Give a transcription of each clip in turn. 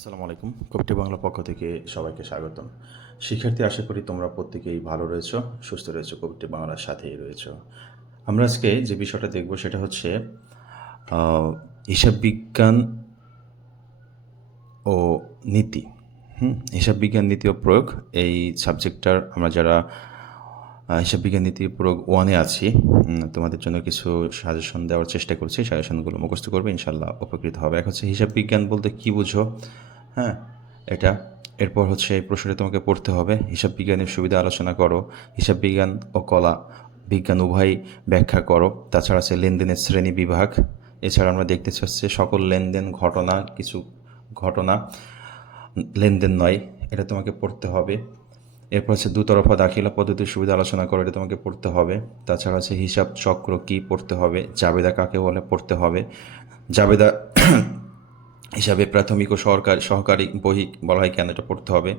আসসালামু আলাইকুম। কবিটি বাংলা পক্ষ থেকে সবাইকে স্বাগতম। শিক্ষার্থী, আশা করি তোমরা প্রত্যেকেই ভালো রয়েছো, সুস্থ রয়েছো, কবিটি বাংলার সাথেই রয়েছো। আমরা আজকে যে বিষয়টা দেখব সেটা হচ্ছে হিসাব বিজ্ঞান ও নীতি। হুম, হিসাব বিজ্ঞান নীতি ও প্রয়োগ এই সাবজেক্টটার আমরা যারা হিসাব বিজ্ঞান নীতি প্রয়োগ ওয়ানে আছি তোমাদের জন্য কিছু সাজেশন দেওয়ার চেষ্টা করছি সাজেশনগুলো মুখস্থ করবে ইনশাল্লাহ উপকৃত হবে। এক হচ্ছে হিসাব বিজ্ঞান বলতে কি বুঝো? হ্যাঁ এটা। এরপর হচ্ছে এই প্রশ্নটা তোমাকে পড়তে হবে। হিসাব বিজ্ঞানের সুবিধা আলোচনা করো। হিসাব বিজ্ঞান ও কলা বিজ্ঞান উভয় ব্যাখ্যা করো। তাছাড়া আছে লেনদেনের শ্রেণি বিভাগ। এছাড়া আমরা দেখতে চাচ্ছি সকল লেনদেন ঘটনা, কিছু ঘটনা। লেনদেন নয়, এটা তোমাকে পড়তে হবে। এরপর হচ্ছে দুতরফা দাখিলা পদ্ধতির সুবিধা আলোচনা করো, এটা তোমাকে পড়তে হবে। তাছাড়া হচ্ছে হিসাব চক্র কি পড়তে হবে, জাবেদা কাকে বলে পড়তে হবে। জাবেদা হিসাবে প্রাথমিক ও সরকারি, সহকারী বই বলা হয় কেন এটা পড়তে হবে,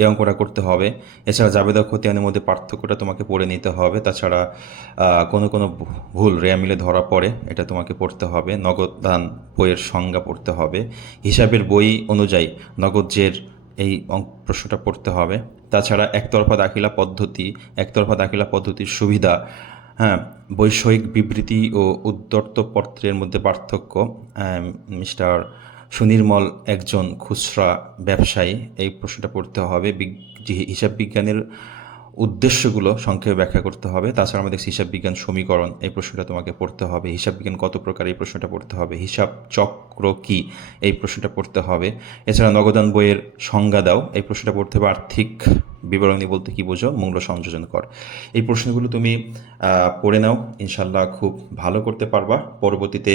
এই অঙ্কটা করতে হবে। এছাড়া জাবেদা খতিয়ানের মধ্যে পার্থক্যটা তোমাকে পড়ে নিতে হবে। তাছাড়া কোনো কোনো ভুল রেয়া মিলে ধরা পড়ে, এটা তোমাকে পড়তে হবে। নগদ দান বইয়ের সংজ্ঞা পড়তে হবে। হিসাবের বই অনুযায়ী নগদ জের এই প্রশ্নটা পড়তে হবে। তাছাড়া একতরফা দাখিলা পদ্ধতি, একতরফা দাখিলা পদ্ধতির সুবিধা হ্যাঁ বৈষয়িক বিবৃতি ও উদ্যর্ত পত্রের মধ্যে পার্থক্য মিস্টার সুনির্মল একজন খুচরা ব্যবসায়ী। এই প্রশ্নটা পড়তে হবে। হিসাব বিজ্ঞানের উদ্দেশ্যগুলো সংক্ষেপে ব্যাখ্যা করতে হবে। তাছাড়া আমাদের হিসাব বিজ্ঞান সমীকরণ। এই প্রশ্নটা তোমাকে পড়তে হবে। হিসাব বিজ্ঞান কত প্রকার? এই প্রশ্নটা পড়তে হবে। হিসাব চক্র কি? এই প্রশ্নটা পড়তে হবে। এছাড়া নগদান বইয়ের সংজ্ঞা দাও। এই প্রশ্নটা পড়তে হবে আর্থিক বিবরণী বলতে কি বোঝো? মূল্য সংযোজন কর। এই প্রশ্নগুলো তুমি পড়ে নাও। ইনশাল্লাহ খুব ভালো করতে পারবা। পরবর্তীতে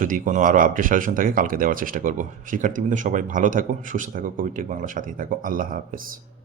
যদি কোনো আরও আপডেট সাজেশন থাকে, কালকে দেওয়ার চেষ্টা করব। শিক্ষার্থীবৃন্দ, সবাই ভালো থাকো, সুস্থ থাকো কোভিড বাংলার সাথেই থাকো। আল্লাহ হাফেজ।